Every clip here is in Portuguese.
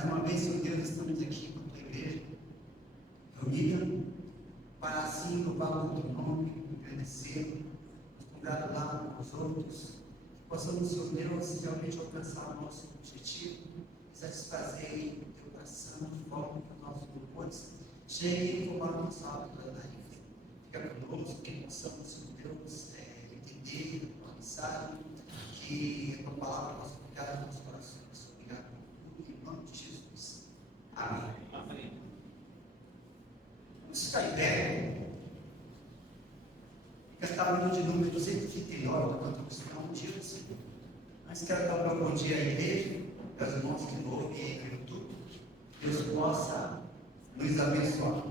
Mais uma vez, Senhor Deus, estamos aqui com a tua igreja, reunida, para assim louvar o teu nome, agradecer, nos congratular uns com os outros, que possamos, Senhor Deus, realmente alcançar o nosso objetivo, satisfazer o teu coração de forma que os nossos louvores cheguem em formato de salto da vida. Fica conosco, que possamos, Senhor Deus, entender a tua mensagem, que a tua palavra possa ficar nos nossos corações. Obrigado por tudo, em nome de Jesus. Amém. Amém. Vamos ficar em pé. Estava no de número 239 da contribuição de Deus. Mas quero dar um bom dia à igreja, aos irmãos que nos ouvem no YouTube. Deus possa nos abençoar.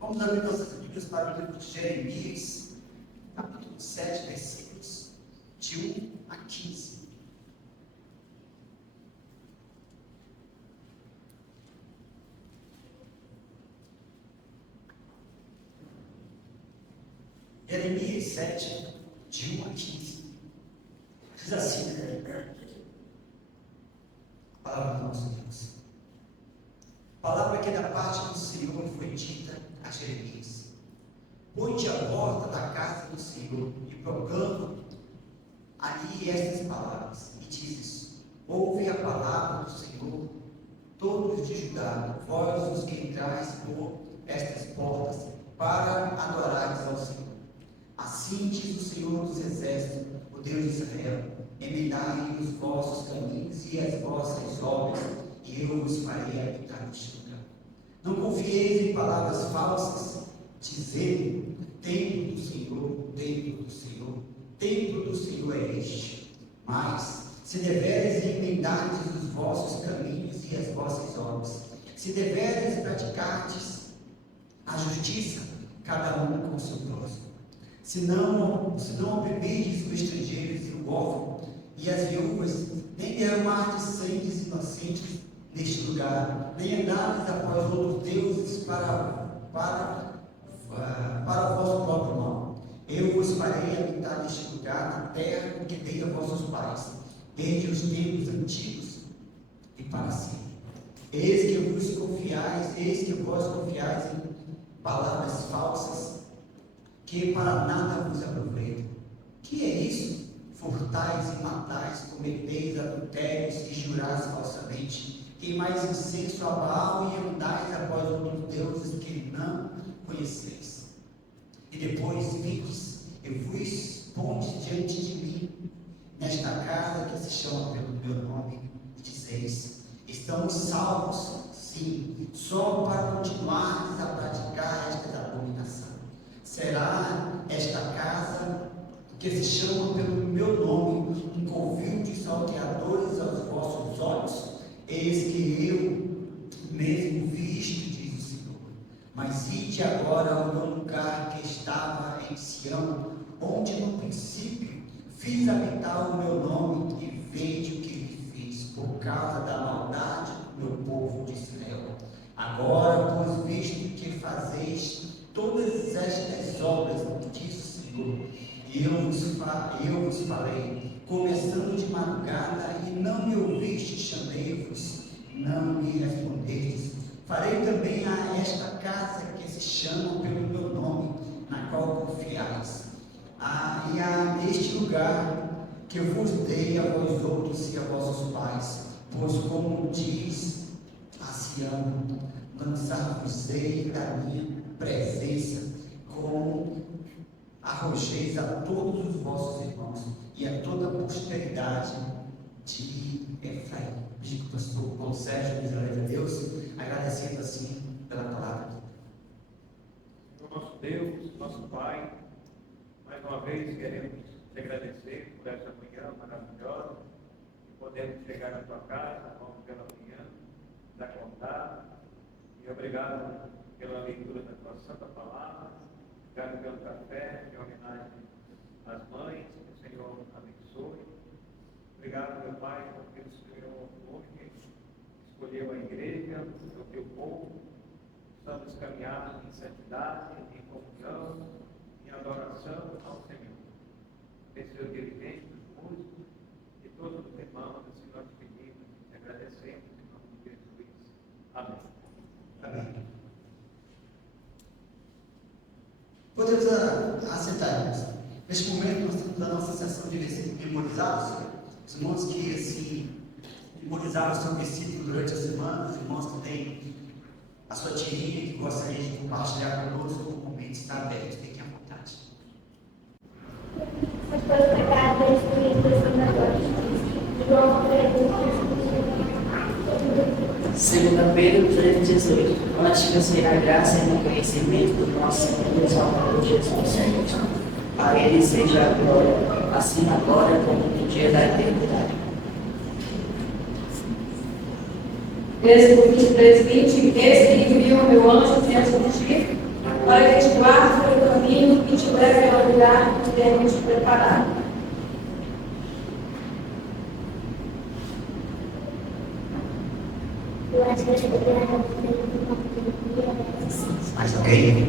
Vamos abrir nossas Bíblias para o livro de Jeremias, capítulo 7, versículos de 1 a 15. Jeremias 7, de 1 a 15. Diz assim: a palavra do nosso Deus. Palavra que da parte do Senhor foi dita a Jeremias: põe-te à porta da casa do Senhor e proclama ali estas palavras, e dizes: ouve a palavra do Senhor, todos de Judá, vós os que entrais por estas portas, para adorares ao Senhor. Assim diz o Senhor dos Exércitos, o Deus de Israel: emendai os vossos caminhos e as vossas obras, e eu os farei habitar neste lugar. Não confieis em palavras falsas, dizendo: templo do Senhor, templo do Senhor, templo do Senhor é este. Mas, se deveres emendardes os vossos caminhos e as vossas obras, se deveres praticardes a justiça, cada um com o seu próximo, se não oprimirdes os estrangeiros e o órfão e as viúvas, nem derramardes sangues inocentes neste lugar, nem andardes após outros deuses para o vosso próprio mal, eu vos farei habitar neste lugar, na terra com que dei a vossos pais, desde os tempos antigos e para sempre. Eis que vós confiais em palavras falsas, que para nada vos aproveitam. Que é isso? Furtais e matais, cometeis adultérios e jurais falsamente, queimais incenso a Baal e andais após outros deuses que não conheceis. E depois vides e vos pondes diante de mim, nesta casa que se chama pelo meu nome, e dizeis: estamos salvos, sim, só para continuarmos a praticar esta abominação. Será esta casa que se chama pelo meu nome um covil de salteadores aos vossos olhos? Eis que eu mesmo vi isto, diz o Senhor. Mas ide agora ao meu lugar que estava em Sião, onde no princípio fiz habitar o meu nome, e vede o que lhe fiz, por causa da maldade do meu povo de Israel. Agora, pois, visto que fazeis todas estas obras, diz o Senhor, e eu vos falei, começando de madrugada, e não me ouvistes, chamei-vos, não me respondestes. Farei também a esta casa que se chama pelo meu nome, na qual confiais. E a este lugar que eu vos dei a vós outros e a vossos pais, pois como diz a Sião, lançar-vos-ei da minha presença, como arrojeis a todos os vossos irmãos e a toda a posteridade de Efraim. Digo, pastor Paulo Sérgio, Israel a Deus, agradecendo assim pela palavra. Nosso Deus, nosso Pai, mais uma vez queremos te agradecer por essa manhã maravilhosa, que podemos chegar na tua casa, vamos pela manhã, te acordar, e obrigado pela leitura da tua santa palavra, obrigado pelo café, em homenagem às mães, que o Senhor abençoe. Obrigado, meu Pai, porque o Senhor hoje escolheu a igreja, o teu povo. Estamos caminhando em santidade, em comunhão, em adoração ao Senhor. Abençoe o dirigente, os músicos e todos os irmãos, assim nós pedimos e te agradecemos em nome de Jesus. Amém. Amém. Podemos assentar-nos. Neste momento, nós estamos na nossa sessão de versículos memorizados. Os irmãos que assim memorizaram o seu versículo durante a semana, os irmãos que têm a sua tirinha que gostaria de compartilhar conosco, o momento está aberto, fiquem à vontade. Mas foi o pecado da experiência agora. João 3, Segunda-feira, 3:18. Antes que você a graça e o conhecimento do nosso Senhor e Salvador Jesus Cristo. A Ele seja a glória, assim agora como no dia da eternidade. Êxodo 23:20. Eis que envio o meu anjo diante de ti, para que te guarde pelo caminho e te leve ao lugar que tenho te preparado. eu acho que eu cheguei a Mais alguém?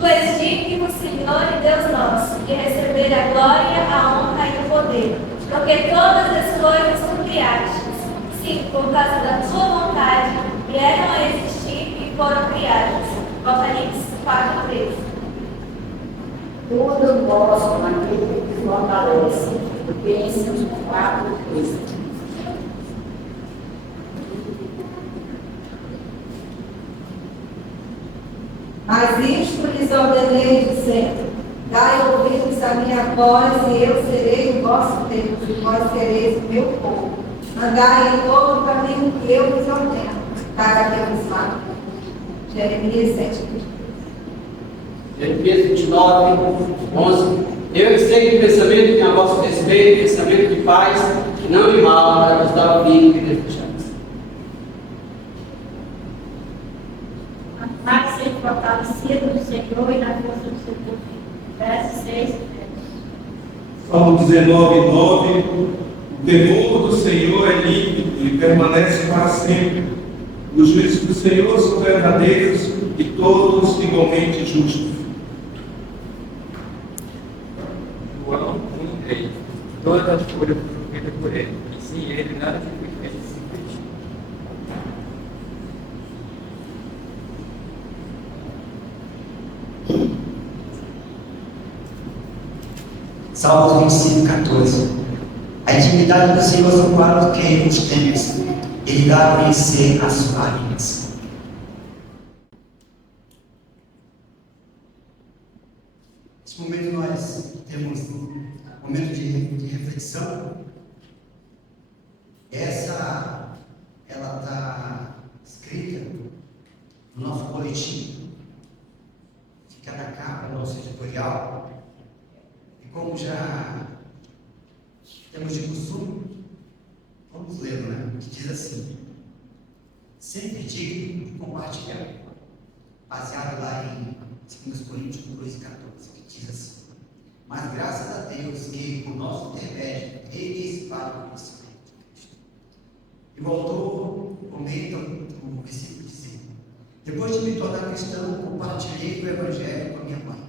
Legítimo Senhor e Deus nosso, que receber a glória, a honra e o poder, porque todas as coisas tu criaste, sim, por causa da tua vontade, vieram a existir e foram criadas. Apocalipse 4:13. Tudo vosso naquele que fortalece, bênçãos de 4:13. Mas isto lhes ordenei, dizendo: dai ouvidos à minha voz, e eu serei o vosso Deus, e vós sereis o meu povo. Andai em todo o caminho que eu vos ordeno, para que eu vos fale. Jeremias 7. Jeremias 29:11. Eu sei que pensamento tem a vosso respeito, pensamento de paz, que não de mal, para vos dar o fim que desejais. Mas ser fortalecido no Senhor e na força do seu poder. Versos 6 e 10. Salmo 19:9. O temor do Senhor é límpido e permanece para sempre. Os juízos do Senhor são verdadeiros e todos igualmente justos. João 1:3. Toda a folha foi feita por ele, e sem ele nada foi feito. Salmos 25:14. A intimidade do Senhor são quatro que os temas. Ele dá a conhecer a sua aliança. Nesse momento nós temos um momento de reflexão. Ela está escrita no nosso boletim, fica na capa do nosso editorial. E como já temos de costume, vamos ler, né? Que diz assim: sempre digno de compartilhar, baseado lá em 2 Coríntios 2,14, que diz assim: mas graças a Deus que, por nosso intermédio, Ele espalha o conhecimento de Cristo. E o autor comenta o versículo dizendo: depois de me tornar cristão, compartilhei o Evangelho com a minha mãe.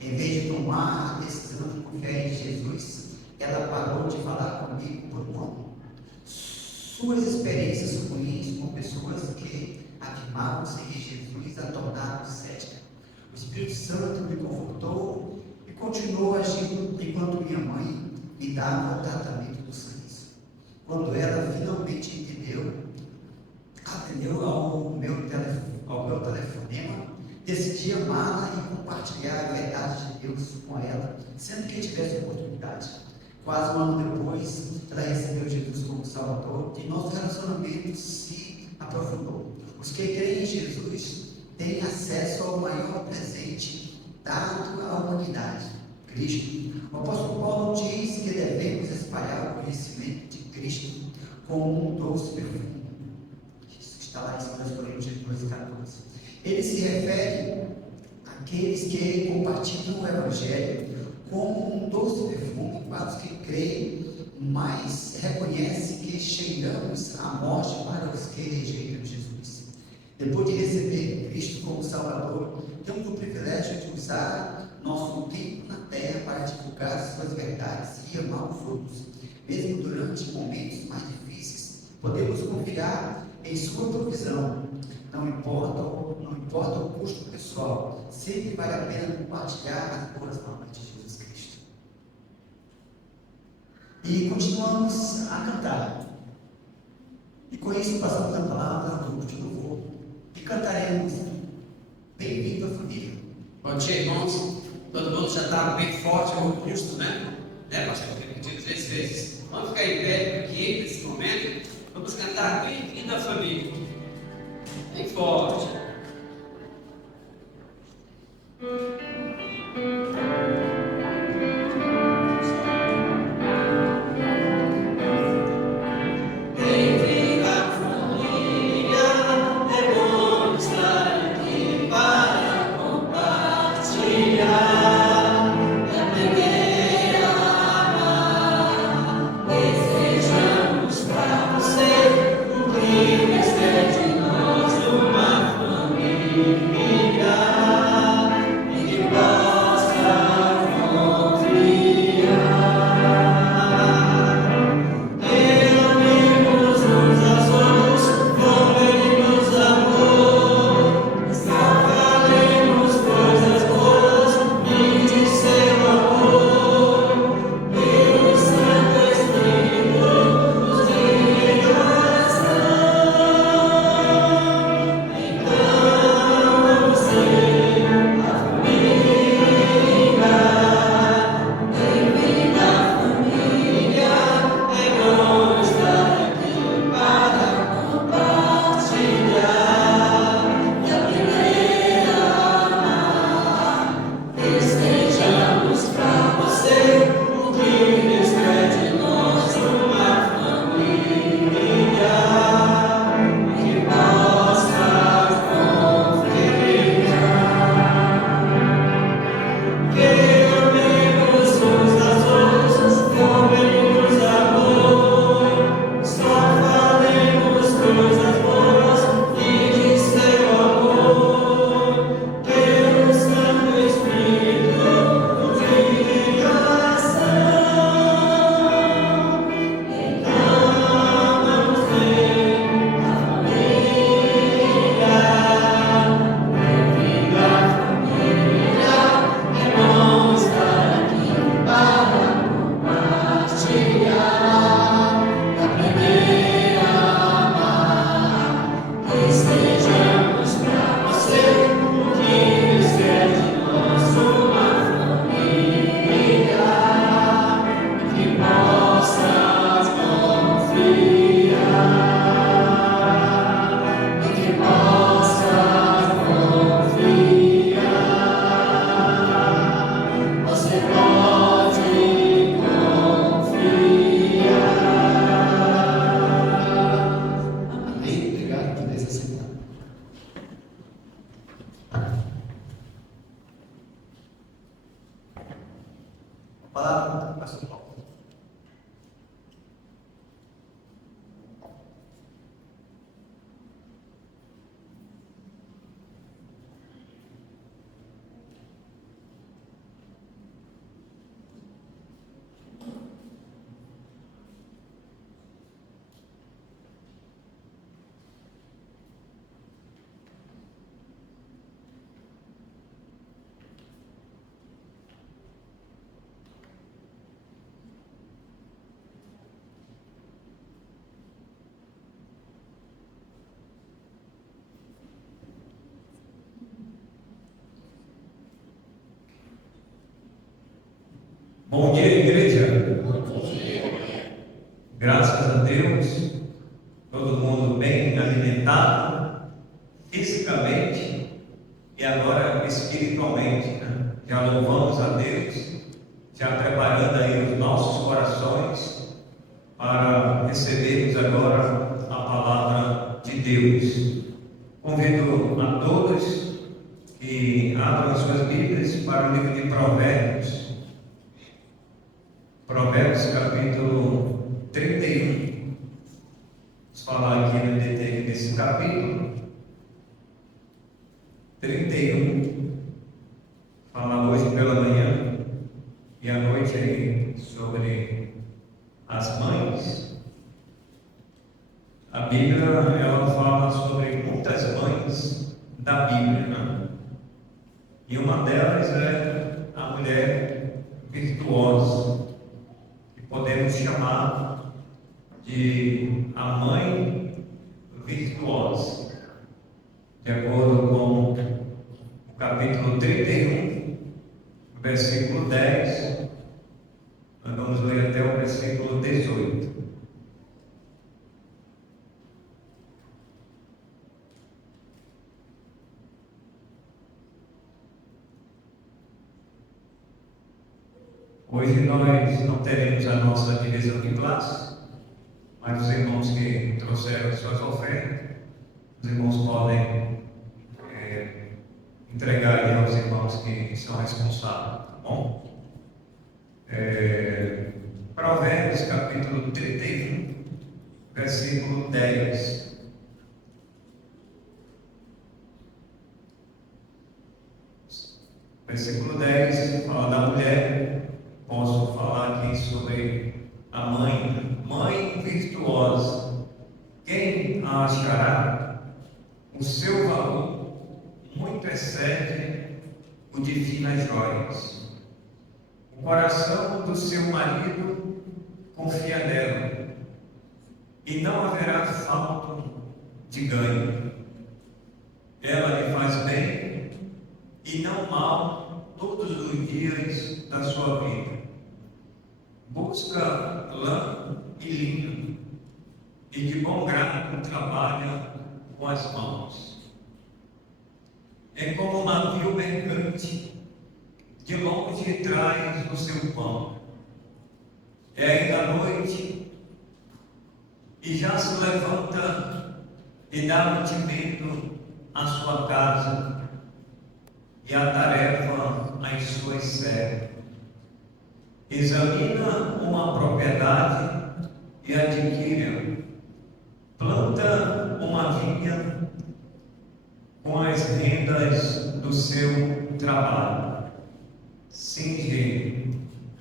Em vez de tomar a decisão de confiar em Jesus, ela parou de falar comigo por um ano. Suas experiências ruins com pessoas que afirmavam seguir Jesus a tornaram cética. O Espírito Santo me confortou e continuou agindo enquanto minha mãe me dava o tratamento do sorriso. Quando ela finalmente atendeu ao meu telefonema, decidi amá-la e compartilhar a verdade de Deus com ela, sempre que tivesse oportunidade. Quase um ano depois, ela recebeu Jesus como Salvador e nosso relacionamento se aprofundou. Os que creem em Jesus têm acesso ao maior presente dado à humanidade, Cristo. O apóstolo Paulo diz que devemos espalhar o conhecimento de Cristo como um doce perfume. Isso está lá em 2 Coríntios 2,14. Ele se refere àqueles que compartilham o Evangelho como um doce perfume para os que creem, mas reconhece que cheiramos a morte para os que rejeitam Jesus. Depois de receber Cristo como Salvador, temos o privilégio de usar nosso tempo na terra para divulgar suas verdades e amar os outros. Mesmo durante momentos mais difíceis, podemos confiar em sua provisão. Não importa o custo pessoal, sempre vale a pena compartilhar as boas novas de Jesus Cristo. E continuamos a cantar. E com isso passamos a palavra do grupo de louvor. E cantaremos Bem-vindo à Família. Bom dia, irmãos. Todo mundo já está bem forte ao robusto, né? Pastor? Eu repeti 3 vezes. Vamos ficar em pé aqui nesse momento. Vamos cantar Bem-vindo à Família. Bem forte. Desejamos para você o que esteja de nós uma família. Bom dia, igreja. Bom dia. Graças a Deus, todo mundo bem alimentado, fisicamente e agora espiritualmente, né? Já louvamos a Deus, já preparando aí os nossos corações para recebermos agora a palavra de Deus. Convido a todos que abram suas Bíblias para o livro de Provérbios. Provérbios capítulo 31. Vamos falar aqui no detalhe desse capítulo. 31. Falar hoje pela manhã e à noite aí sobre as mães. A Bíblia, ela fala sobre muitas mães da Bíblia, né? E uma delas é a mulher virtuosa, que podemos chamar de a mãe virtuosa, de acordo com o capítulo 31, versículo 10, nós vamos ler até o versículo 18. Hoje nós não teremos a nossa divisão de classe, mas os irmãos que trouxeram suas ofertas, os irmãos podem entregar aí aos irmãos que são responsáveis, tá bom? Provérbios capítulo 31, versículo 10. Versículo 10 fala da mulher. Posso falar aqui sobre a mãe virtuosa. Quem a achará? O seu valor muito excede o de finas joias. O coração do seu marido confia nela, e não haverá falta de ganho. Ela lhe faz bem e não mal todos os dias da sua vida. Busca lã e linho, e de bom grado trabalha com as mãos. É como um navio mercante, de longe traz o seu pão. É ainda noite, e já se levanta e dá mantimento à sua casa, e a tarefa às suas servas. Examina uma propriedade e adquire-a. Planta uma vinha com as rendas do seu trabalho. Cinge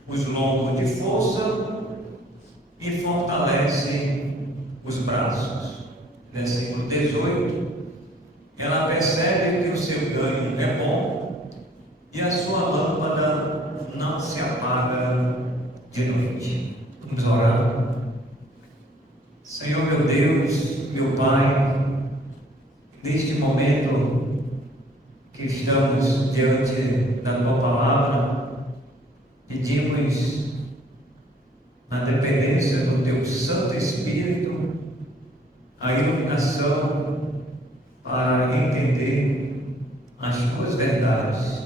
os lombos de força e fortalece os braços. Versículo 18. Ela percebe que o seu ganho é bom e a sua lâmpada não se apaga de noite. Vamos orar. Senhor meu Deus, meu Pai, neste momento que estamos diante da Tua Palavra, pedimos na dependência do Teu Santo Espírito a iluminação para entender as Tuas verdades.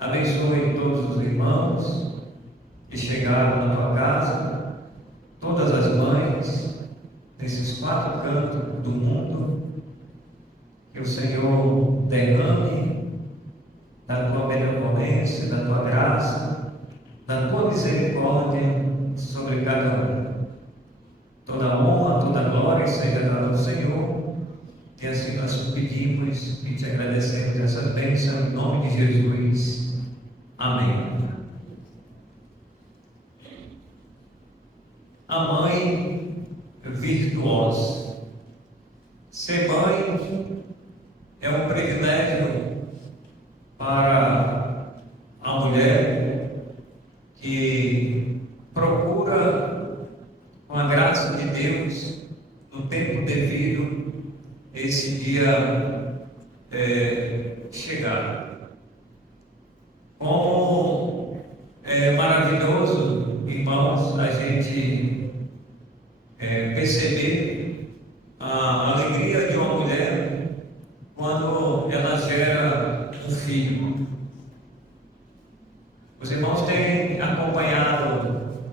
Abençoe todos os irmãos que chegaram na Tua casa, todas as mães desses 4 cantos do mundo, que o Senhor derrame da Tua benevolência, da Tua graça, da Tua misericórdia sobre cada um. Toda honra, toda glória seja dada ao Senhor, e assim nós pedimos e te agradecemos essas bênçãos em nome de Jesus. Amém. A mãe virtuosa. Ser mãe é um privilégio para a mulher que procura, com a graça de Deus, no tempo devido, esse dia chegar. Como é maravilhoso, irmãos, a gente perceber a alegria de uma mulher quando ela gera um filho. Os irmãos têm acompanhado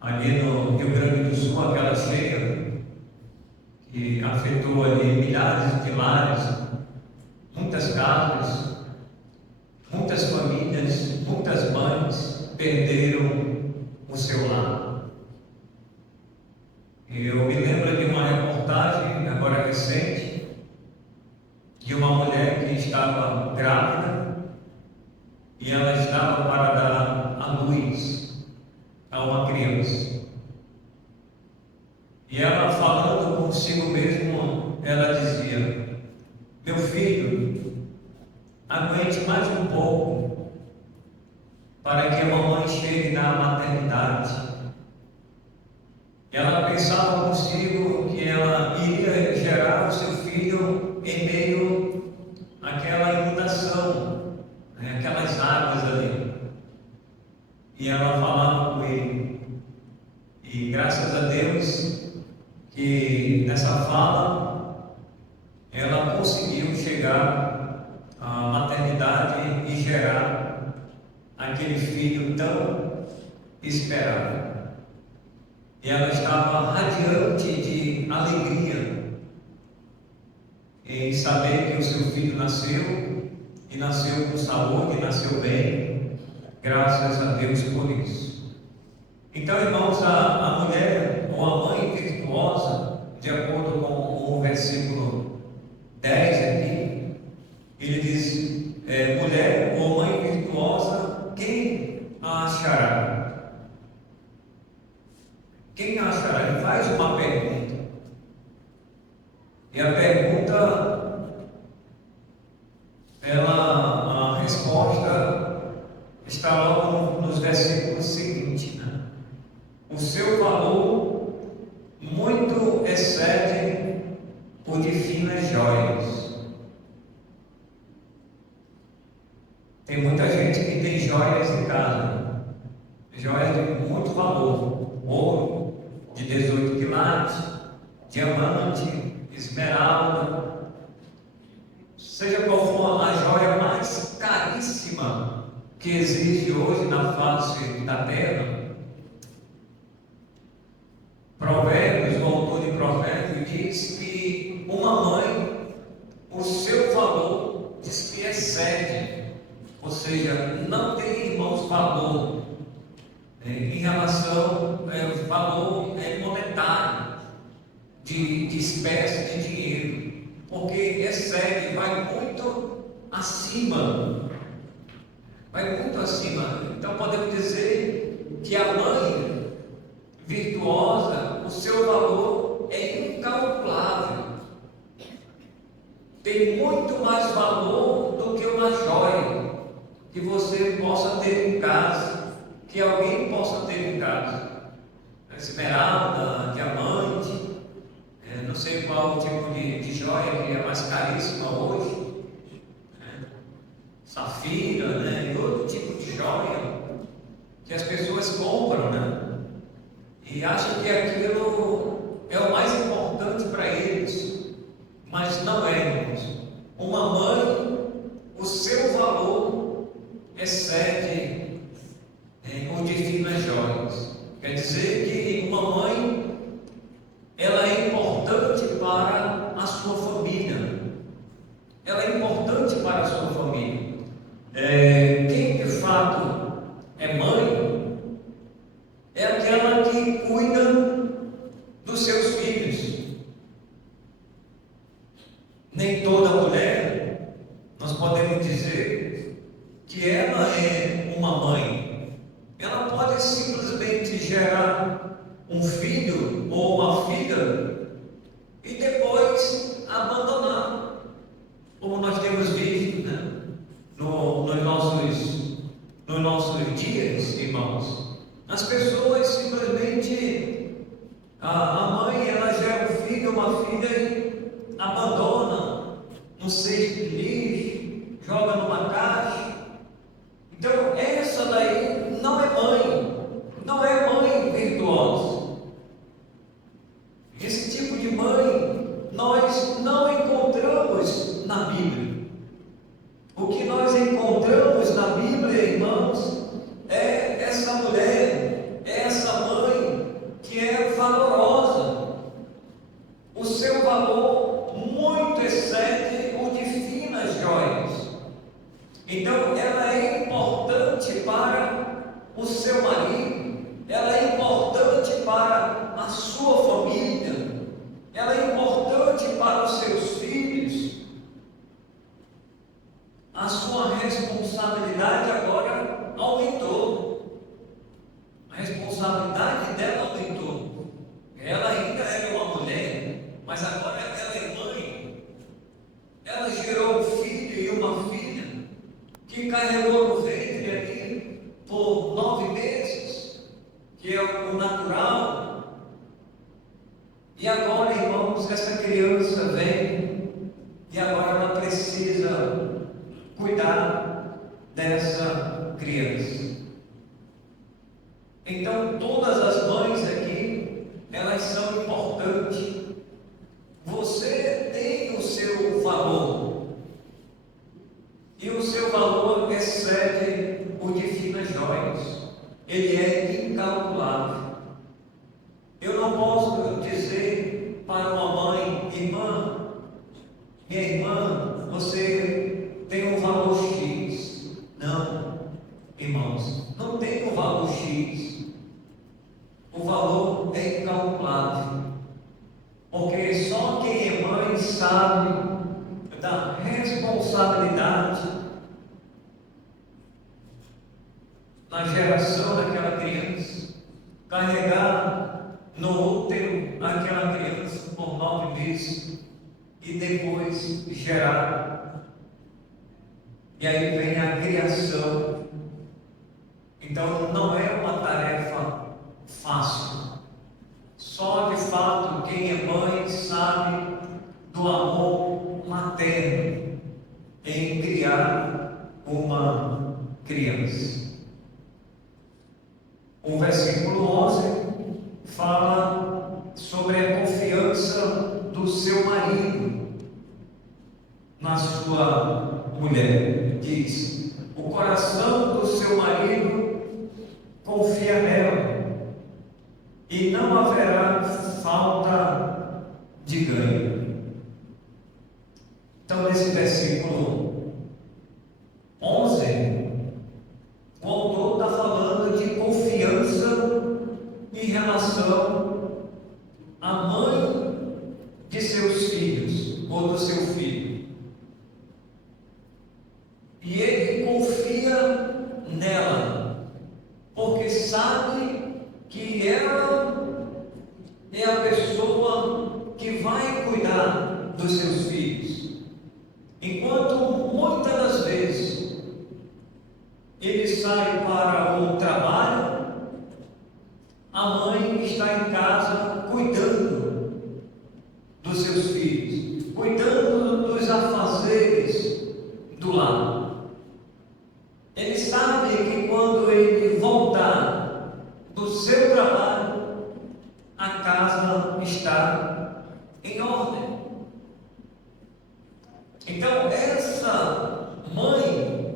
ali no Rio Grande do Sul aquela cheia que afetou ali milhares de lares, muitas casas, muitas famílias, muitas mães perderam o seu lar. Eu me lembro de uma reportagem, agora recente, de uma mulher que estava grávida e ela estava para dar à luz a uma criança. E ela, falando consigo mesmo, ela dizia: meu filho, aguente mais um pouco para que a mamãe chegue na maternidade. Ela pensava consigo que ela iria gerar o seu filho em meio àquela inundação, aquelas águas ali. E ela falava com ele. E graças a Deus que nessa fala ela conseguiu chegar à maternidade e gerar aquele filho tão esperado. E ela estava radiante de alegria em saber que o seu filho nasceu, e nasceu com saúde, nasceu bem, graças a Deus por isso. Então, irmãos, a mulher ou a mãe virtuosa, de acordo com o versículo 10 aqui, ele diz: mulher ou mãe virtuosa, quem a achará? Quem a achará? Ele faz uma pergunta. E a pergunta, a resposta está logo nos versículos seguintes, né? O seu valor muito excede por divinas joias. Tem muita gente que tem joias em casa, joias de muito valor, ouro de 18 quilates, diamante, esmeralda, seja qual for a joia mais caríssima que existe hoje na face da terra. Provérbios, o autor de Provérbios diz que uma mãe, o seu valor diz que excede, ou seja, não tem, irmãos, valor em relação ao valor monetário de espécie de dinheiro, porque excede, vai muito acima, Então podemos dizer que a mãe virtuosa, o seu valor é incalculável, tem muito mais valor do que uma joia que você possa ter em casa, que alguém possa ter em casa. Esmeralda, diamante, não sei qual tipo de joia que é mais caríssima hoje, safira, e outro tipo de joia que as pessoas compram, e acham que aquilo é o mais importante para eles, mas não é, irmãos. Uma mãe, o seu valor excede por divinas joias. Quer dizer que uma mãe, ela é importante para a sua família. Ela é importante para a sua família. Quem de fato é mãe é aquela que cuida dos seus filhos. Nem toda mulher, nós podemos dizer que ela é uma mãe. Ela pode simplesmente gerar um filho ou uma filha e depois abandonar, como nós temos visto, nos nossos dias, irmãos. As pessoas simplesmente, a mãe, ela gera um filho, uma filha e abandona no cesto de lixo, joga numa caixa. Então, não é mãe virtuosa. Esse tipo de mãe nós não encontramos na Bíblia. O que nós encontramos na Bíblia, irmãos, é essa mulher, é essa mãe que é valorosa. O seu valor muito excede o de finas joias. Então, ela é importante para o seu marido, ela é importante para a sua família, ela é importante para os seus filhos. A sua responsabilidade agora aumentou. A responsabilidade dela aumentou. Ela ainda era uma mulher, mas agora ela é mãe. Ela gerou um filho e uma filha que carregou no ventre ali por 9 meses, que é o natural. E agora, irmãos, essa criança vem e agora ela precisa cuidar dessa criança. Então, todas as mães aqui, elas são importantes. Você tem o seu valor, e o seu valor excede o de finas joias. Ele é incalculável. Eu não posso dizer para uma mãe: irmã, minha irmã, você tem um valor X. Não, irmãos, não tem um valor X. O valor é incalculável, porque só quem é mãe sabe da responsabilidade na geração daquela criança, carregar no útero aquela criança por 9 meses e depois gerar. E aí vem a criação. Então não é uma tarefa fácil. Só de fato quem é mãe sabe do amor materno em criar uma criança. O versículo 11 fala sobre a confiança do seu marido na sua mulher. Diz: o coração do seu marido confia nela, e não haverá falta de ganho. Então, nesse versículo 11, o autor está falando de confiança em relação à mãe de seus filhos, ou do seu filho. E ele confia nela, porque sabe que ela é a pessoa que vai cuidar dos seus filhos. Enquanto muitas das vezes ele sai para o trabalho, a mãe está em casa cuidando dos seus filhos, cuidando dos afazeres do lar. Ele sabe que quando ele voltar do seu trabalho, a casa está em ordem. Então, essa mãe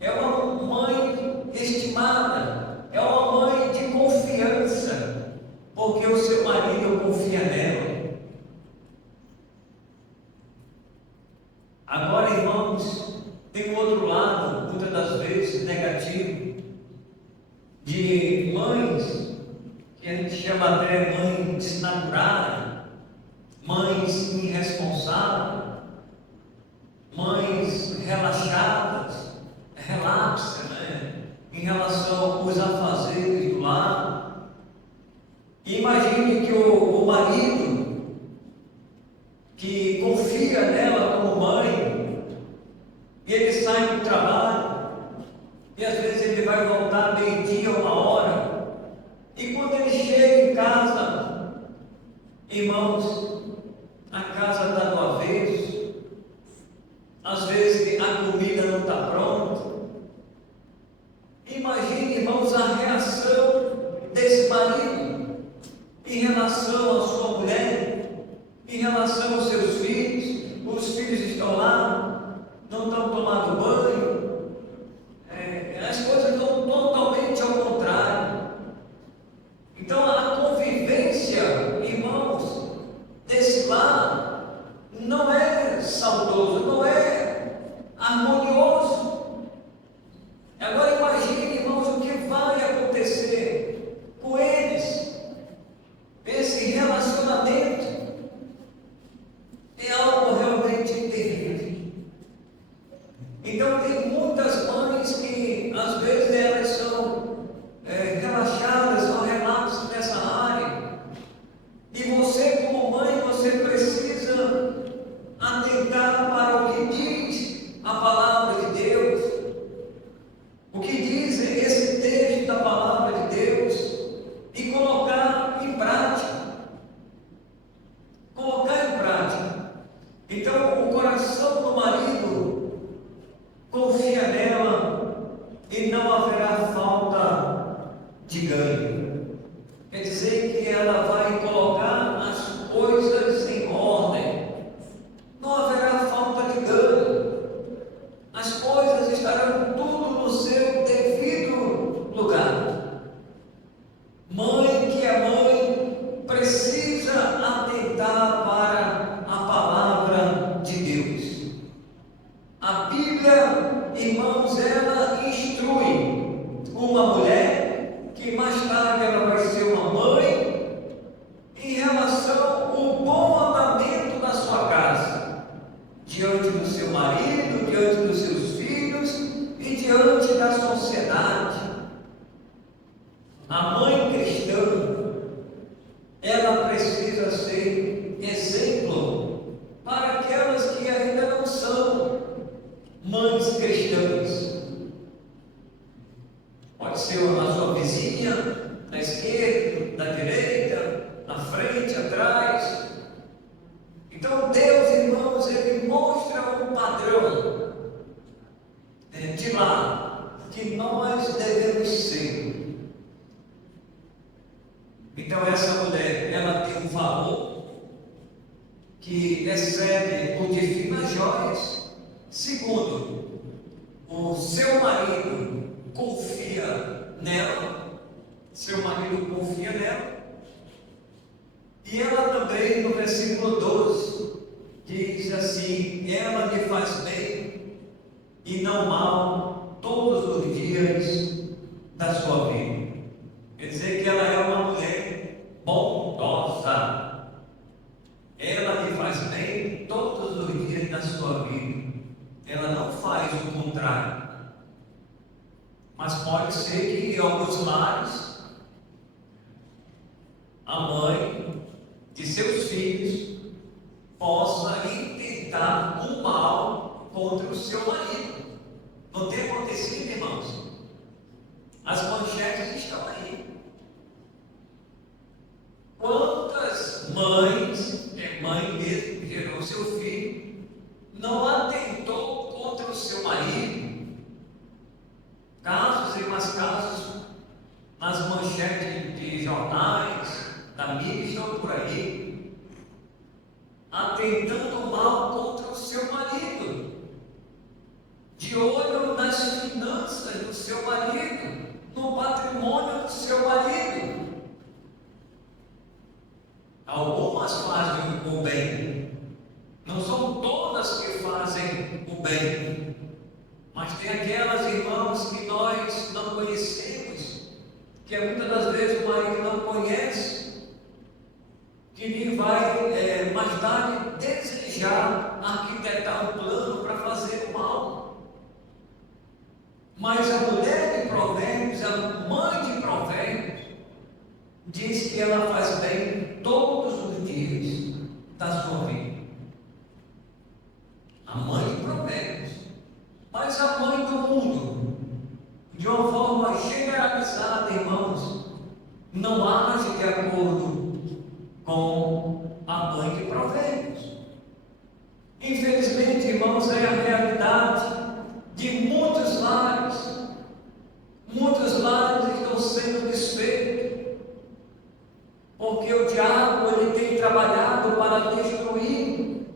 é uma mãe estimada, é uma mãe de confiança, porque o seu marido confia nela. Agora, irmãos, tem um outro lado, muitas das vezes negativo, de mães que a gente chama até mãe desnaturada, mães irresponsáveis, mães relaxadas, relapsa, em relação aos afazeres do lar. Imagine que o marido que confia nela como mãe, e ele sai do trabalho, e às vezes ele vai voltar meio-dia, 1h, e quando ele chega em casa, irmãos, a casa está do avesso. Às vezes a comida não está pronta. Imagine, irmãos, a seus filhos, os filhos estão lá, não estão tomando banho, as coisas estão totalmente ao contrário. Então a convivência, irmãos, desse lar não é saudoso, não é harmonioso. Agora imagine, irmãos, o que vai acontecer com eles. Esse relacionamento é algo realmente terrível. Então tem muitas mães que às vezes elas são relaxadas, são relaxas nessa área. E você como mãe, você precisa atentar para o que diz a palavra de Deus. O que diz esse texto da palavra de Deus e colocar em prática. Colocar em prática. Então, o coração do marido confia nela e não haverá falta de ganho. Quer dizer que ela vai colocar as coisas em ordem. Não haverá falta de ganho. As coisas estarão tudo no seu devido lugar. Mãe que é mãe precisa atentar para a palavra de Deus. A Bíblia, irmãos, ela instrui uma mulher que mais tarde ela vai ser uma mãe em relação ao bom andamento da sua casa, diante do seu marido, diante dos seus filhos e diante da sociedade. A mãe cristã, ela precisa ser exemplo para aquelas que ainda não são mães cristãs. Pode ser a sua vizinha, da esquerda, da direita, na frente, atrás. Então Deus, irmãos, Ele mostra um padrão de lá que nós devemos ser. Então essa mulher, ela tem um valor que excede o de finas joias. Segundo, o seu marido confia nela, e ela também, no versículo 12, diz assim: ela me faz bem e não mal todos os dias da sua vida. Quer dizer que ela é uma mulher bondosa. Ela me faz bem todos os dias da sua vida. Ela não faz o contrário. Mas pode ser que em alguns lares a mãe de seus filhos possa intentar o mal contra o seu marido. Não tem acontecido, irmãos? As manchetes estão aí. Quantas mães, mãe mesmo que gerou seu filho, não atentou contra o seu marido? Casos e mais casos nas manchetes de jornais, da mídia, estão por aí, atentando mal contra o seu marido, de olho nas finanças do seu marido, no patrimônio do seu marido. Algumas fazem o bem, não são todas que fazem o bem, mas tem aquelas, irmãos, que nós não conhecemos, que muitas das vezes o marido não conhece, que lhe vai mais tarde desejar arquitetar um plano para fazer o mal. Mas a mulher de Provérbios, a mãe de Provérbios, diz que ela faz bem todos os dias da sua vida. A mãe de Provérbios. Mas a mãe do mundo, de uma forma generalizada, irmãos, não age de acordo com a mãe de Provérbios. Infelizmente, irmãos, é a realidade de muitos lares. Muitos lares estão sendo desfeitos, porque o diabo ele tem trabalhado para destruir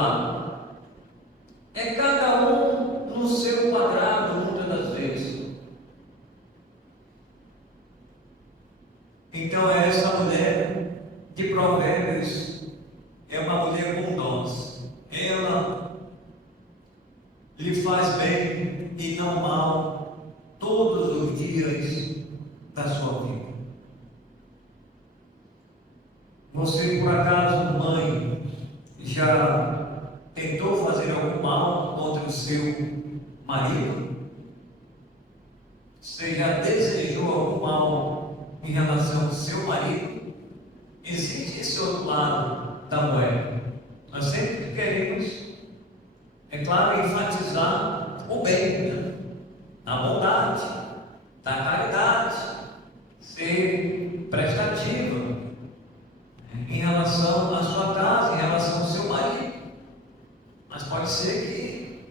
lar. É cada um no seu quadrado, muitas das vezes. Então essa mulher de Provérbios é uma mulher bondosa. Ela lhe faz bem e não mal todos os dias da sua vida. Você, por acaso, mãe, já tentou fazer algum mal contra o seu marido? Você já desejou algum mal em relação ao seu marido? Existe esse outro lado da moeda. Nós sempre queremos, é claro, enfatizar o bem, né? A bondade, da caridade, ser prestativa em relação à sua casa, em relação ao seu marido. Mas pode ser que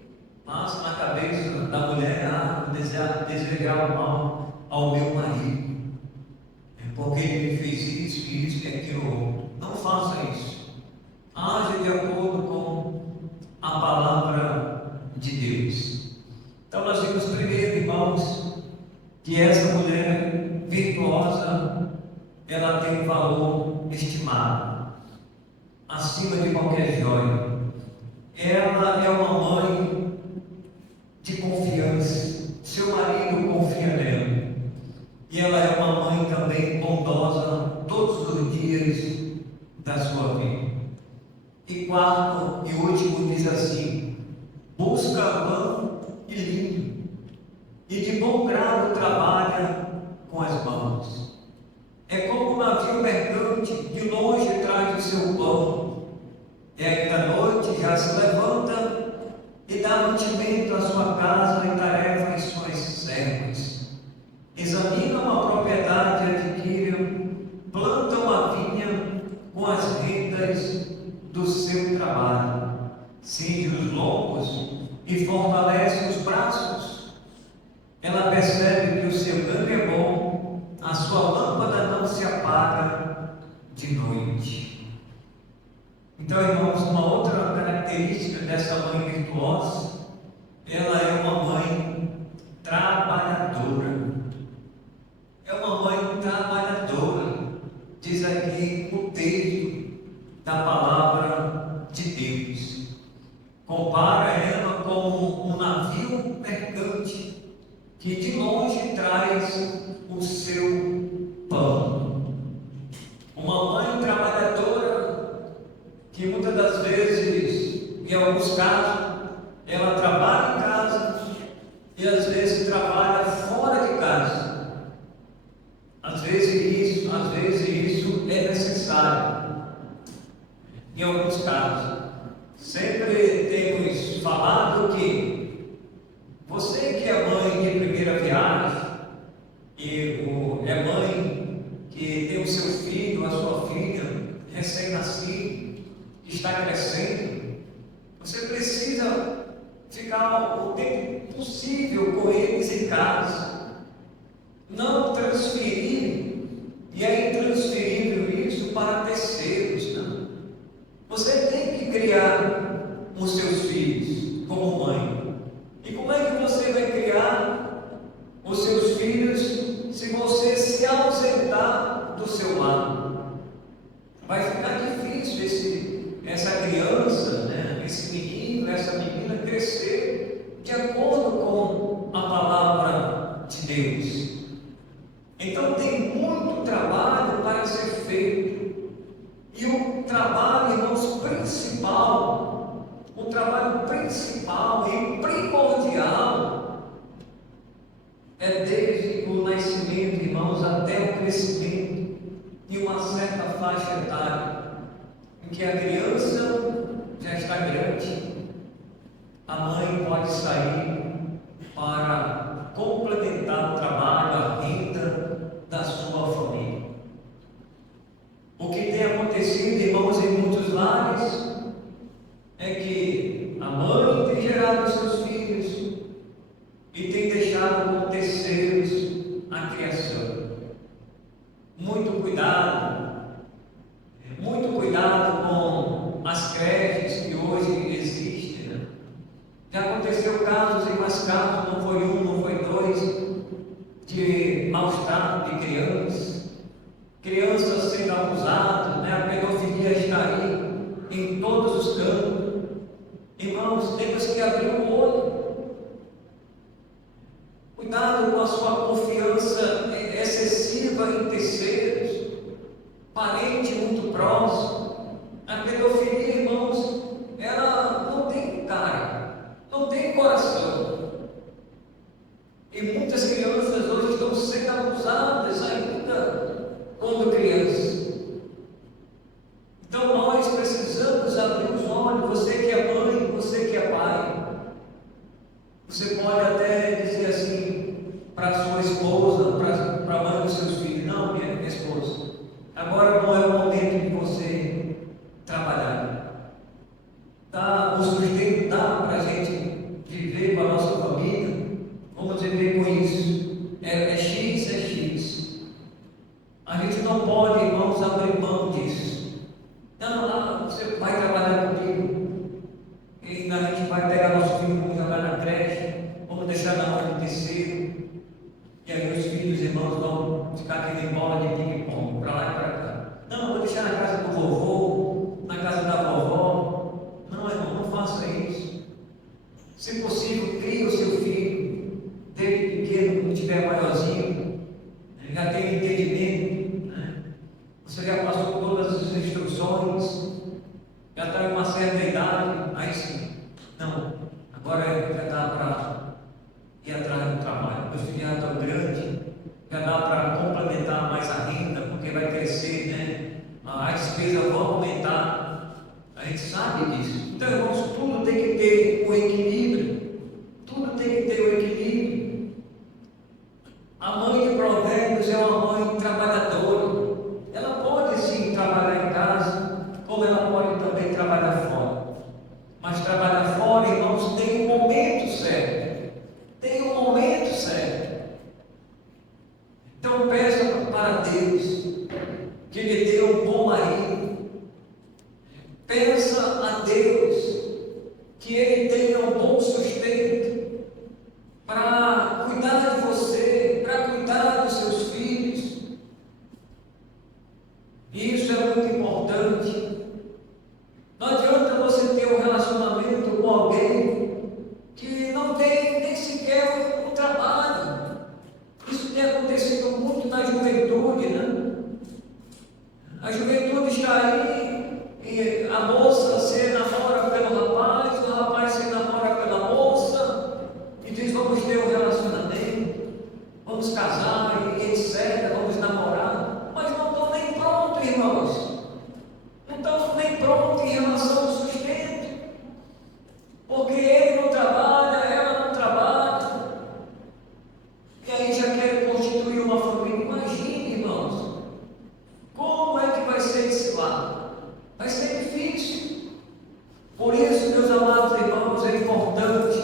passe na cabeça da mulher, desejar o mal ao meu marido, porque ele me fez isso e aquilo outro. Não faça isso. Age de acordo com a palavra de Deus. Então nós vimos primeiro, irmãos, que essa mulher virtuosa, ela tem valor estimado, acima de qualquer joia. Ela é uma mãe de confiança. Seu marido confia nela. E ela é uma mãe também bondosa todos os dias da sua vida. E quarto e último diz assim: busca lã e linho, e de bom grado trabalha com as mãos. É como um navio mercante, de longe traz o seu pão, e ainda à noite já se levanta e dá mantimento à sua casa e tarefa às suas servas. Examinam a propriedade, adquiriram, plantam a vinha com as rendas do seu trabalho, cinge os lombos e fortalece os braços. Ela percebe que o seu ganho é bom, a sua lâmpada não se apaga de noite. Então, irmãos, uma outra característica dessa mãe virtuosa, ela é uma mãe trabalhadora. É uma mãe trabalhadora, diz aqui o texto da palavra de Deus. Compara ela como um navio mercante que de longe traz o seu pão. Uma mãe trabalhadora que muitas das vezes, em alguns casos, ela trabalha em casa e às vezes trabalha fora de casa. Às vezes isso é necessário. Em alguns casos, sempre temos falado que você que é mãe de primeira viagem e é mãe que tem o seu filho, a sua filha recém-nascido, que está crescendo, você precisa ficar o tempo possível com eles em casa. Não transferir, e é intransferível isso para terceiros, não. Você tem que criar os seus filhos como mãe. E como é que você vai criar os seus filhos se você se ausentar do seu lar? Vai ficar difícil essa criança, né? Esse menino, essa menina crescer de acordo com a palavra de Deus. Então tem muito trabalho para ser feito. E o trabalho, irmãos, o trabalho principal e primordial é desde o nascimento, irmãos, até o crescimento de uma certa faixa etária, em que a criança já está grande, a mãe pode sair para complementar o trabalho, a renda da sua família. O que tem acontecido, irmãos, em muitos lares é que a mãe tem gerado seus filhos e tem deixado com terceiros a criação. Muito cuidado com as creches que hoje casos e mais casos, não foi um, não foi dois, de mau estado de crianças sendo abusadas, né? A pedofilia está aí em todos os campos. Irmãos, temos que abrir o olho. Cuidado com a sua confiança excessiva em terceiros, parente muito próximo. A pedofilia, irmãos, ela não tem cara, não tem coração. E muitas crianças hoje estão sendo abusadas ainda quando crianças. Então nós precisamos abrir os olhos. Você que é mãe, você que é pai, você pode até dizer assim para a sua esposa, para a mãe dos seus filhos: não, minha esposa, agora não é o momento de você trabalhar. Tá? O sustento dá para a gente viver com a nossa família. Vamos viver com isso. É X, é X. A gente não pode, irmãos, abrir mão disso. Não, você vai trabalhar comigo. E a gente vai pegar nosso filho, vamos jogar na creche, vamos deixar na mão do terceiro. E aí os filhos, irmãos, vão ficar aquele bola de ping-pong, para lá e para cá. Não, vou deixar na casa do vovô, na casa da vovó. Não, irmão, não faça isso. Se possível, crie o seu filho, desde pequeno, quando estiver maiorzinho, já tem entendimento, né? Você já passou por todas as instruções, já está em uma certa idade, aí sim. Não, agora já dá para ir atrás do trabalho. Meus filhos já estão grandes, já dá para complementar mais a renda, porque vai crescer, né? As despesas vão aumentar. A gente sabe disso. Então, irmãos, tudo tem que ter um equilíbrio. Tudo tem que ter um equilíbrio. A mãe de Provérbios é uma mãe trabalhadora. Ela pode sim trabalhar em casa, como ela pode também trabalhar fora. Mas trabalhar fora, irmãos, tem um momento certo. Tem um momento certo. Então peça para Deus que lhe dê um bom marido. Peça a Deus que Ele tenha um bom sustento para cuidar de você, para cuidar dos seus filhos. Isso é muito importante. Não adianta você ter um relacionamento com alguém que não tem nem sequer um trabalho. Isso tem acontecido muito na juventude, né? A juventude está aí e a moça se namora pelo rapaz, o rapaz se namora pela moça e diz: vamos ter um relacionamento, vamos casar e etc., vamos namorar, mas não estão nem prontos, irmãos. Não estão nem prontos em relação ao sustento, porque ele não trabalha, ela não trabalha, e aí já quer constituir uma família. Imagine, irmãos, como é que vai ser esse lado? Vai ser difícil. Por isso, meus amados irmãos, é importante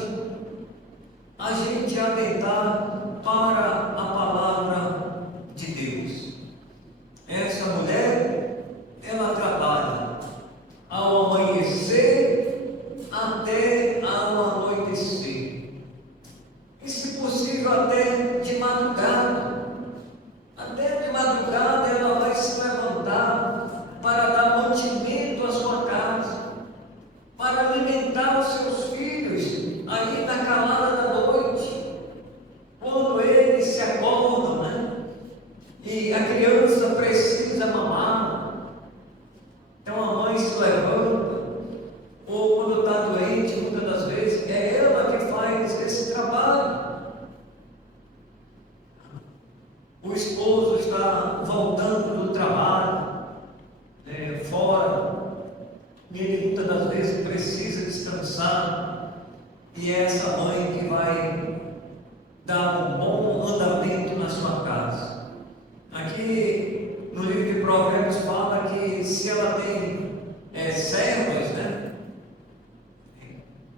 a gente atentar para a palavra de Deus. Essa mulher, ela trabalha ao amanhecer até ao anoitecer, e se possível até de madrugada. Até de madrugada ela vai se levantar para dar mantimento à sua casa, para alimentar os seus filhos aí na calada da noite, quando eles se acordam, né? E a criança precisa mamar. Então a mãe se levanta, ou quando está doente, muitas das vezes é ela que faz esse trabalho. O esposo está voltando do trabalho, fora, e ele muitas das vezes precisa descansar, e é essa mãe que vai dar um bom andamento na sua casa. Aqui no livro de Provérbios fala que se ela tem servas, né?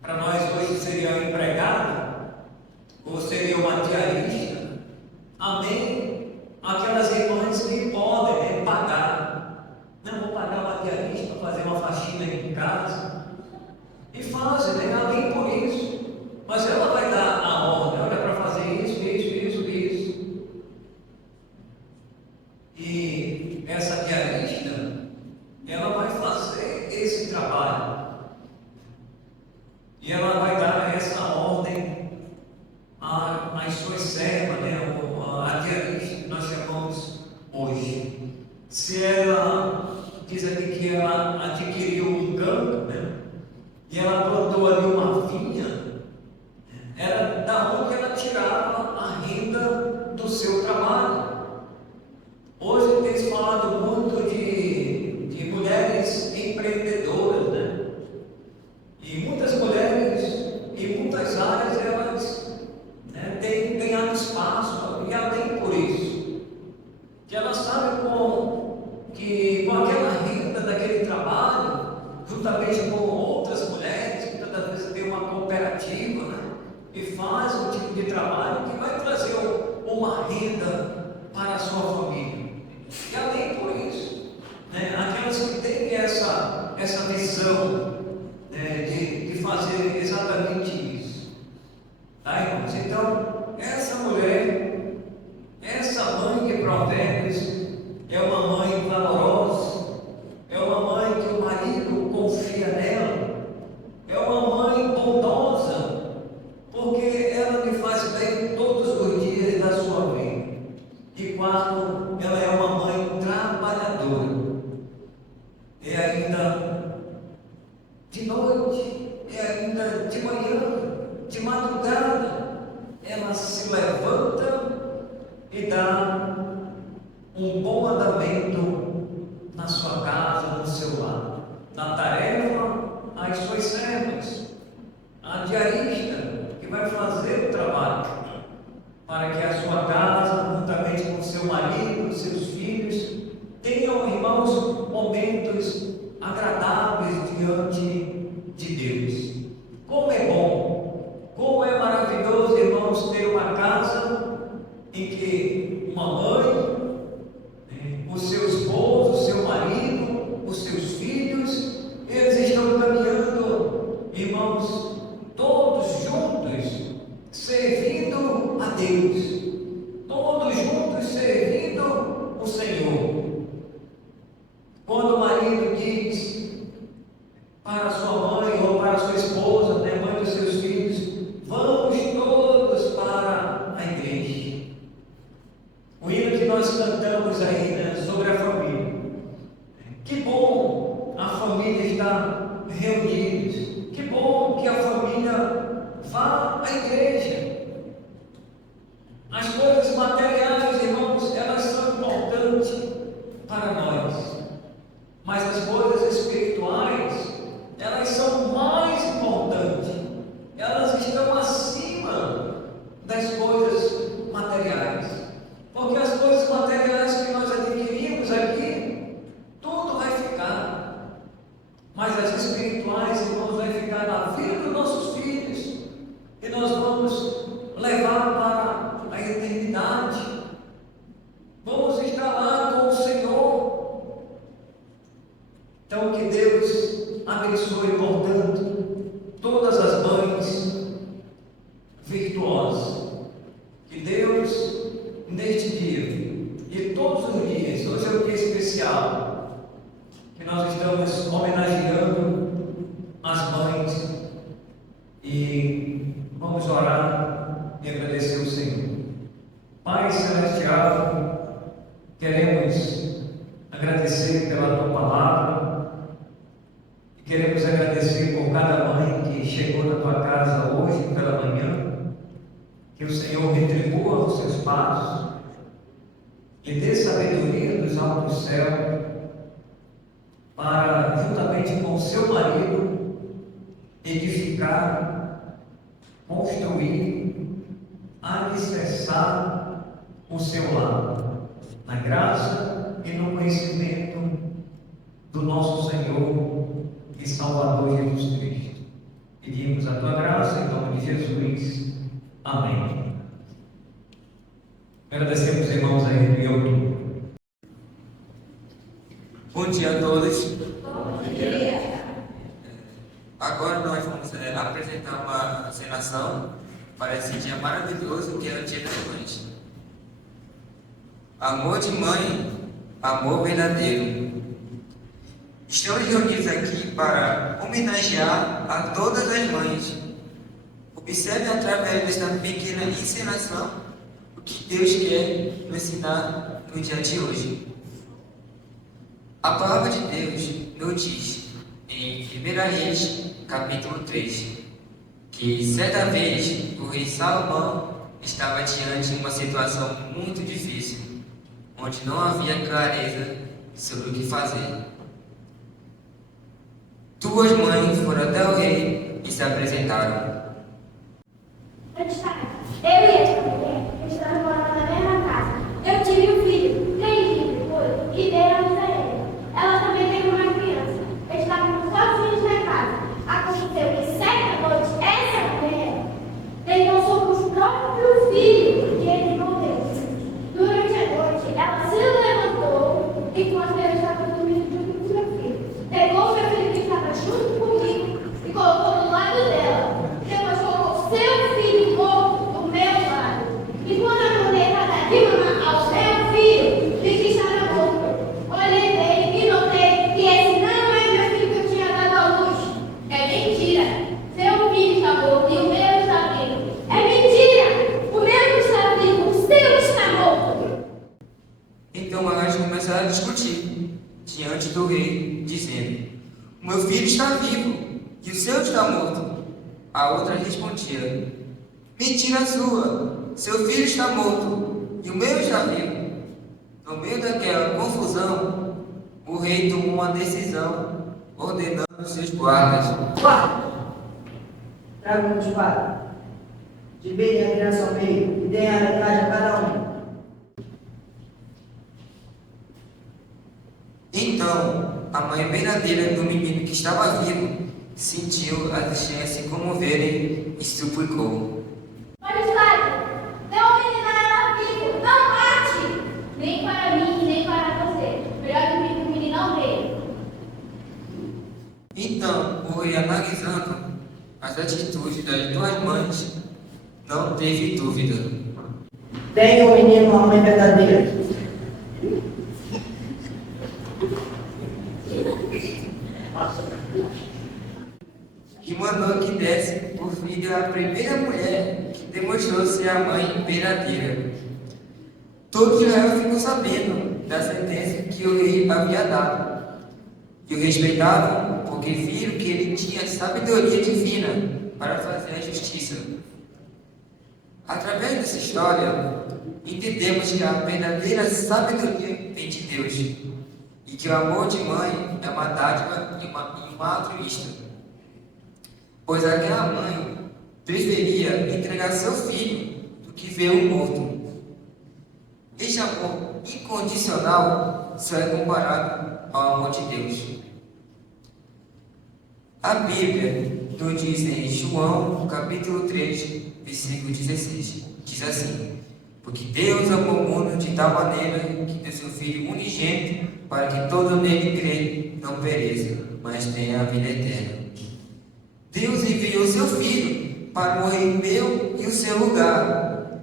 Para nós hoje seria uma empregada, ou seria uma diarista. Amém? Aquelas irmãs que podem pagar. Não, vou pagar uma diarista para fazer uma faxina em casa. E fazem, né? Além por isso. Mas ela e ela plantou ali uma vinha, era da onde ela tirava a renda do seu trabalho. Hoje tem se falado muito de mulheres empreendedoras, né? E muitas mulheres, em muitas áreas, elas têm ganhado espaço, e além por isso, que elas sabem que com aquela renda daquele trabalho, juntamente com outras mulheres, que toda vez tem uma cooperativa, né? E faz um tipo de trabalho que vai trazer uma renda para a sua família. E além por isso, aquelas que têm essa visão de fazer exatamente isso. Tá, irmãos? Então, essa mulher, essa mãe de Provérbios, é uma mãe valorosa, é uma mãe que o marido confia nela, é uma mãe bondosa, porque ela lhe faz bem todos os dias da sua vida. E quarto, ela é uma mãe trabalhadora. E ainda de noite, e ainda de manhã, de madrugada, ela se levanta e dá um bom andamento na sua casa, no seu lar. Na tarefa, as suas servas, a diarista, que vai fazer o trabalho, para que a sua casa, juntamente com seu marido, seus filhos, tenham, irmãos, momentos agradáveis diante de Deus. Como é bom, como é maravilhoso, irmãos, ter uma casa em que uma mãe, o seu esposo, o seu marido, os seus filhos, eles estão caminhando, irmãos, todos juntos, servindo a Deus, todos juntos servindo o Senhor. Quando o marido diz para sua mãe ou para sua esposa, mãe dos seus filhos, vamos todos para a igreja. O hino que nós cantamos aí, sobre a família. Que bom a família estar reunida. Que bom que a família vá à igreja. As coisas materiais, irmãos, elas são importantes para nós. Mas as coisas espirituais, elas são mais importantes. Elas estão acima das coisas materiais. Porque as coisas materiais que nós adquirimos aqui, tudo vai ficar. Mas as espirituais, irmãos, vai ficar na vida dos nossos filhos. E nós vamos levar para a eternidade. Vamos estar lá com o Senhor. Então, que Deus abençoe, portanto, todas as mães virtuosas. Que Deus, neste dia e todos os dias, hoje é um dia especial, que nós estamos homenageando as mães e vamos orar e agradecer ao Senhor. Pai Celestial, queremos agradecer pela Tua Palavra e queremos agradecer por cada mãe que chegou na Tua casa hoje pela manhã. Que o Senhor retribua os seus passos e dê sabedoria dos altos céus para, juntamente com o seu marido, edificar, construir, alicerçar o seu lar, na graça e no conhecimento do nosso Senhor e Salvador Jesus Cristo. Pedimos a Tua graça em nome de Jesus. Amém. Agradecemos, irmãos, aí do YouTube. Bom dia a todos. Bom dia. Agora nós vamos apresentar uma encenação para esse dia maravilhoso que é o Dia das Mães. Amor de mãe, amor verdadeiro. Estamos reunidos aqui para homenagear a todas as mães. Observe através desta pequena encenação o que Deus quer nos ensinar no dia de hoje. A palavra de Deus nos diz em 1 Reis capítulo 3, que certa vez o rei Salomão estava diante de uma situação muito difícil, onde não havia clareza sobre o que fazer. Duas mães foram até o rei e se apresentaram. Eu e essa mulher estamos morando na mesma casa. Eu tive um filho, 3 dias depois, e dei a luz a ele. Ela também tem uma criança. Estávamos sozinhos na casa. Aconteceu que certa noite, essa mulher deitou sobre o próprio filho e ele morreu. Durante a noite, ela se levantou enquanto eu estava dormindo junto com meu filho. Pegou meu filho que estava junto comigo e colocou do lado dela. Depois colocou seu filho morto do meu lado. E quando a mulher estava de mamar ao meu filho, vi que estava morto. Olhei bem e notei que esse não é meu filho que eu tinha dado à luz. É mentira. Seu filho está morto e o meu está vivo. É mentira. O meu está vivo, o seu está morto. Então elas começaram a discutir diante do rei, dizendo: o meu filho está vivo e o seu está morto. A outra respondia: mentira sua, seu filho está morto e o meu está vivo. No meio daquela confusão, o rei tomou uma decisão, ordenando seus guardas: Tragam um espada, dividem a criança ao meio e deem a metade a cada um. Então, a mãe verdadeira do menino que estava vivo sentiu as estranhas se comoverem e suplicou: Majestade, dê o menino a ela vivo, não mate! Nem para mim, nem para você. Melhor que o menino não veio. Então, o rei, analisando as atitudes das duas mães, não teve dúvida. Deem ao menino uma mãe verdadeira. E mandou que desse por filho a primeira mulher que demonstrou ser a mãe verdadeira. Todo Israel ficou sabendo da sentença que o rei havia dado, e o respeitavam porque viram que ele tinha sabedoria divina para fazer a justiça. Através dessa história, entendemos que a verdadeira sabedoria vem de Deus, e que o amor de mãe é uma dádiva e uma altruísta. Pois aquela mãe preferia entregar seu filho do que ver o morto. Este amor incondicional só é comparado ao amor de Deus. A Bíblia nos diz em João, capítulo 3, versículo 16, diz assim: porque Deus amou o mundo de tal maneira que deu seu Filho unigênito para que todo nele crê não pereça, mas tenha a vida eterna. Deus enviou seu Filho para morrer em meu e o seu lugar.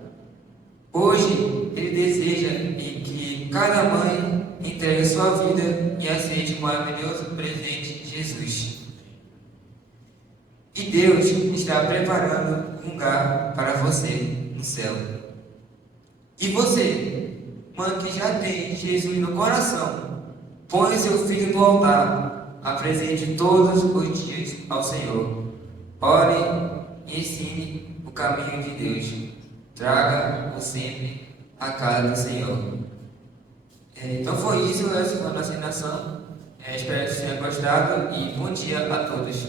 Hoje, Ele deseja que cada mãe entregue sua vida e aceite o maravilhoso presente de Jesus. E Deus está preparando um lugar para você no céu. E você, mãe que já tem Jesus no coração, põe seu filho no altar, apresente todos os dias ao Senhor. Ore e ensine o caminho de Deus. Traga-o sempre à casa do Senhor. Então foi isso, essa foi a nossa ensinação. Espero que vocês tenham gostado e bom dia a todos.